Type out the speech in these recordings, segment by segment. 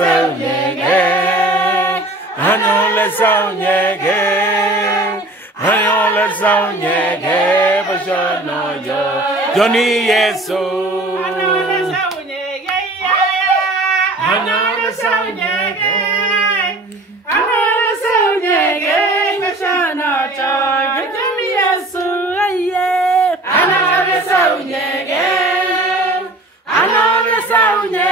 saunye Anole saunye Anole saunye Bashono yo Johnny Yesu Anole saunye Anole saunye Bashono yo Johnny Yesu Anole saunye Anole saunye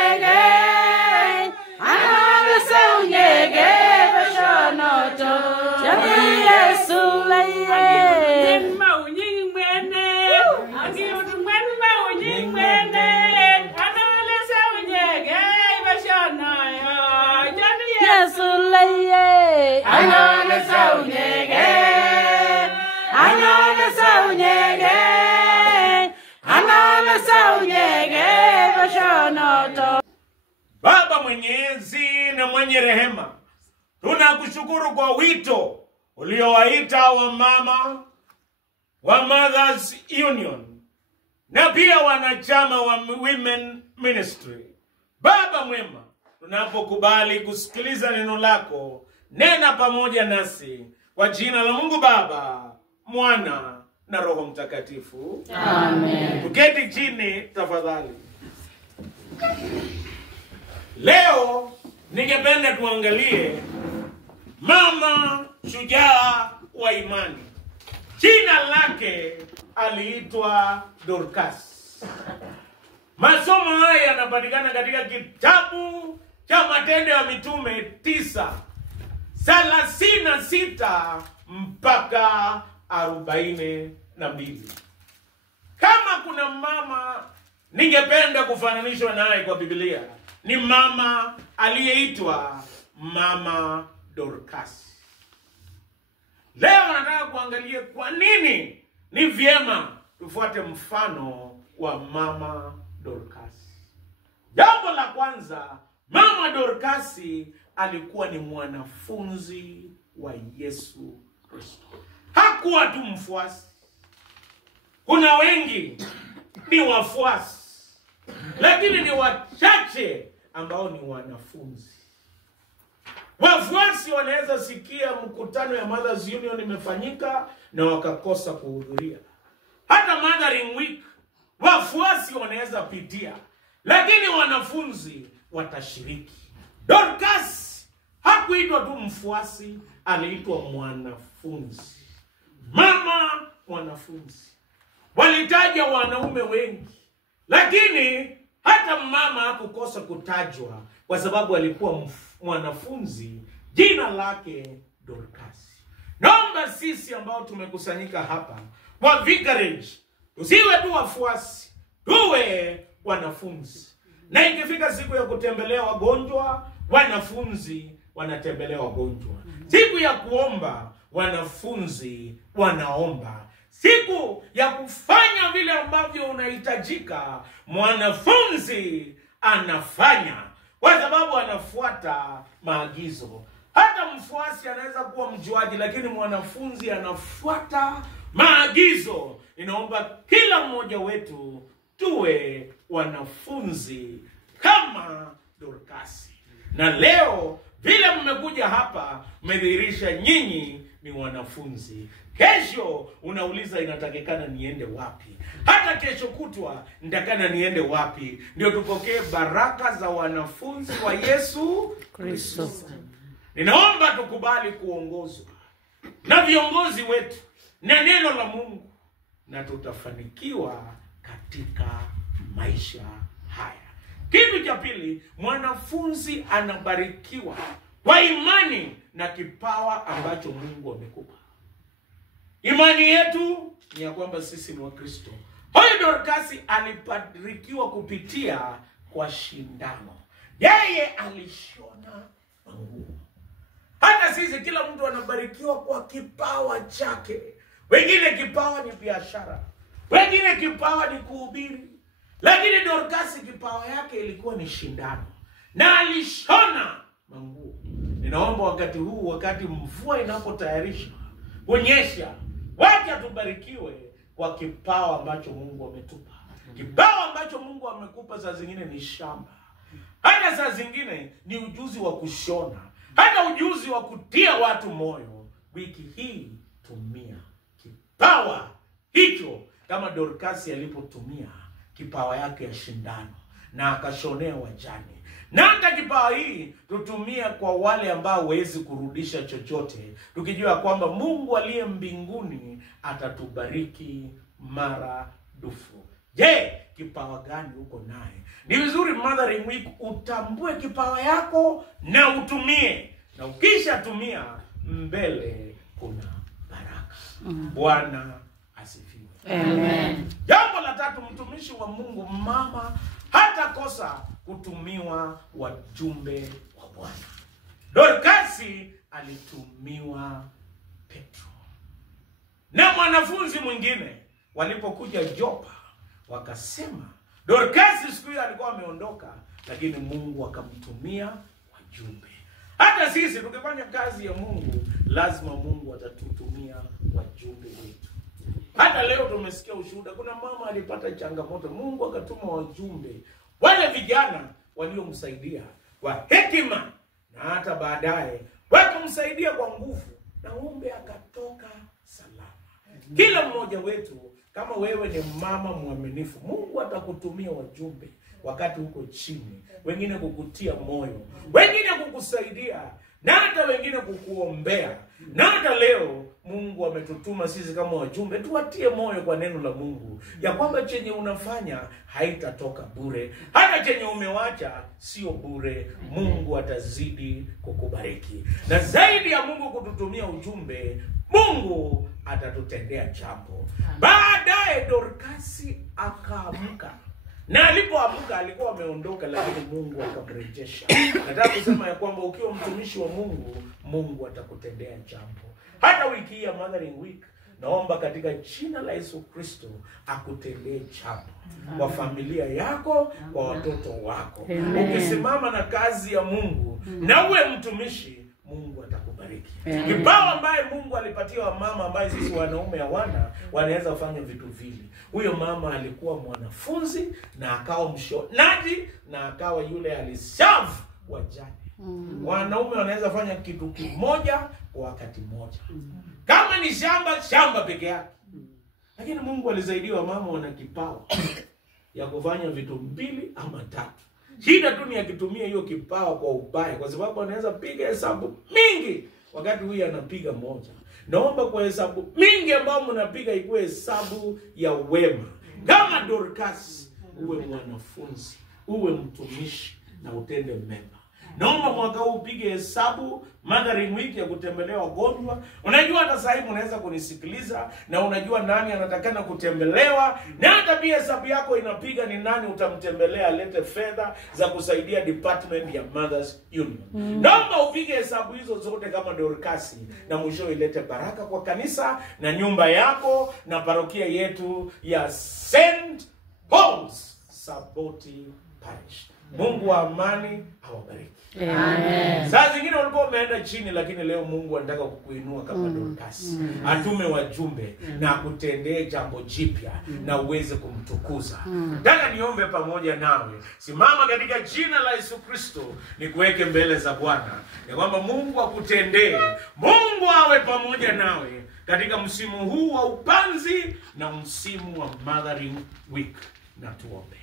Baba Mwenyezi na mwenye rehema, tunakushukuru kwa wito uliowaita wa mama wa Mothers Union na pia wanachama wa Women Ministry. Baba mwema, tunapokubali kusikiliza neno lako, nena pamoja nasi kwa jina la Mungu Baba, Mwana na Roho Mtakatifu. Amen. Tuketi chini tafadhali. Leo ningependa tuangalie mama shujaa wa imani. Jina lake aliitwa Dorcas. Masomo haya yanapatikana katika kitabu cha Matendo ya Mitume 9:36 mpaka 42. Kama kuna mama ningependa kufananishwa naye kwa Biblia, ni mama aliyeitwa Mama Dorcas. Leo nataka kuangalia kwa nini ni vyema tufuate mfano wa Mama Dorcas. Jambo la kwanza, Mama Dorcas alikuwa ni mwanafunzi wa Yesu Kristo. Hakuwa tu mfuasi. Kuna wengi ni wafuasi, lakini ni wachache ambao ni wanafunzi. Wafuasi wanaweza sikia mkutano ya Mothers Union imefanyika na wakakosa kuhudhuria. Hata Mothering Week wafuasi wanaweza pitia, lakini wanafunzi watashiriki. Dorcas hakuitwa tu mfuasi, aliitwa mwanafunzi. Mama mwanafunzi. Walitaja wanaume wengi, lakini hata mama hakukosa kutajwa kwa sababu alikuwa mwanafunzi. Jina lake Dorcas. Naomba sisi ambao tumekusanyika hapa kwa vicarage tusiwe tu wafuasi, tuwe wanafunzi. Na ikifika siku ya kutembelea wagonjwa, wanafunzi wanatembelea wagonjwa. Siku ya kuomba, wanafunzi wanaomba. Siku ya kufanya vile ambavyo unahitajika, mwanafunzi anafanya kwa sababu anafuata maagizo. Hata mfuasi anaweza kuwa mjuaji, lakini mwanafunzi anafuata maagizo. Inaomba kila mmoja wetu tuwe wanafunzi kama Dorcas. Na leo vile mmekuja hapa, mmedhihirisha nyinyi ni wanafunzi. Kesho unauliza inatakikana niende wapi? Hata kesho kutwa nitakana niende wapi? Ndio tupokee baraka za wanafunzi wa Yesu Kristo. Ninaomba tukubali kuongozwa na viongozi wetu na neno la Mungu, na tutafanikiwa katika maisha haya. Kitu cha pili, mwanafunzi anabarikiwa kwa imani na kipawa ambacho Mungu amekupa. Imani yetu ni ya kwamba sisi ni Wakristo. Huyu Dorcas alibarikiwa kupitia kwa shindano. Yeye alishona nguo. Hata sisi kila mtu anabarikiwa kwa kipawa chake. Wengine kipawa ni biashara, wengine kipawa ni kuhubiri, lakini Dorcas kipawa yake ilikuwa ni shindano na alishona manguo. Ninaomba wakati huu, wakati mvua inapotayarisha kunyesha, wacha tubarikiwe kwa kipawa ambacho Mungu ametupa. Kipawa ambacho Mungu amekupa saa zingine ni shamba. Hata saa zingine ni ujuzi wa kushona, hata ujuzi wa kutia watu moyo. Wiki hii tumia kipawa hicho kama Dorcas alipotumia kipawa yake ya shindano na akashonea wajane. Na hata kipawa hii tutumia kwa wale ambao hawezi kurudisha chochote, tukijua kwamba Mungu aliye mbinguni atatubariki mara dufu. Je, kipawa gani uko naye? Ni vizuri Mothering Week utambue kipawa yako na utumie. Na ukisha tumia, mbele kuna baraka. Bwana asifiwe. Amen. Jambo la tatu, mtumishi wa Mungu mama hata kosa kutumiwa wajumbe wa Bwana. Dorcas alitumiwa Petro. Na mwanafunzi mwingine walipokuja Jopa, wakasema Dorcas siku hiyo alikuwa ameondoka, lakini Mungu akamtumia wajumbe. Hata sisi tukifanya kazi ya Mungu, lazima Mungu atatutumia wajumbe wetu. Hata leo tumesikia ushuhuda, kuna mama alipata changamoto, Mungu akatuma wajumbe, wale vijana waliomsaidia kwa hekima na hata baadaye wakamsaidia kwa nguvu, na ng'ombe akatoka salama. Kila mmoja wetu, kama wewe ni mama mwaminifu, Mungu atakutumia wajumbe wakati uko chini, wengine kukutia moyo, wengine kukusaidia, na hata wengine kukuombea. Na hata leo Mungu ametutuma sisi kama wajumbe tuwatie moyo kwa neno la Mungu, ya kwamba chenye unafanya haitatoka bure, hata chenye umewacha sio bure. Mungu atazidi kukubariki, na zaidi ya Mungu kututumia ujumbe, Mungu atatutendea jambo. Baadaye Dorcas akaamka, na alipoamka alikuwa ameondoka, lakini Mungu akamrejesha. Nataka kusema ya kwamba ukiwa mtumishi wa Mungu, Mungu atakutendea jambo. Hata wiki hii ya Mothering Week, naomba katika jina la Yesu Kristo akutendee jambo kwa familia yako, kwa watoto wako. Ukisimama na kazi ya Mungu na uwe mtumishi, Mungu atakubariki. Kipawa ambaye Mungu alipatia wa mama ambaye sisi wanaume hawana, wanaweza kufanya vitu vile. Huyo mama alikuwa mwanafunzi na akawa mshonaji na akawa yule aliserve wajane. Wanaume wanaweza fanya kitu kimoja kwa wakati mmoja. Kama ni shamba peke yake. Lakini Mungu alisaidia wa mama wana kipawa ya kufanya vitu 2 ama 3. Shida tu ni akitumia hiyo kipawa kwa ubaya, kwa sababu anaweza piga hesabu mingi wakati huyu anapiga moja. Naomba kwa hesabu mingi ambao mnapiga ikuwe hesabu ya wema. Kama Dorcas, uwe mwanafunzi, uwe mtumishi na utende mema. Naomba mwaka huu upige hesabu Mothering Week ya kutembelea wagonjwa. Unajua hata sasa hivi unaweza kunisikiliza na unajua nani anatakana kutembelewa, na hata pia hesabu yako inapiga ni nani utamtembelea alete fedha za kusaidia department ya Mothers Union. Naomba upige hesabu hizo zote kama Dorcas, na mwisho ilete baraka kwa kanisa na nyumba yako na parokia yetu ya St. Paul's Saboti Parish. Mungu wa amani awabariki. Amen. Saa zingine walikuwa umeenda chini, lakini leo Mungu anataka kukuinua kama Dorcas. Atume wajumbe na akutendee jambo jipya na uweze kumtukuza. Nataka niombe pamoja nawe. Simama katika jina la Yesu Kristo, nikuweke mbele za Bwana, ya kwamba Mungu akutendee, Mungu awe pamoja nawe katika msimu huu wa upanzi na msimu wa Mothering Week. Na tuombe.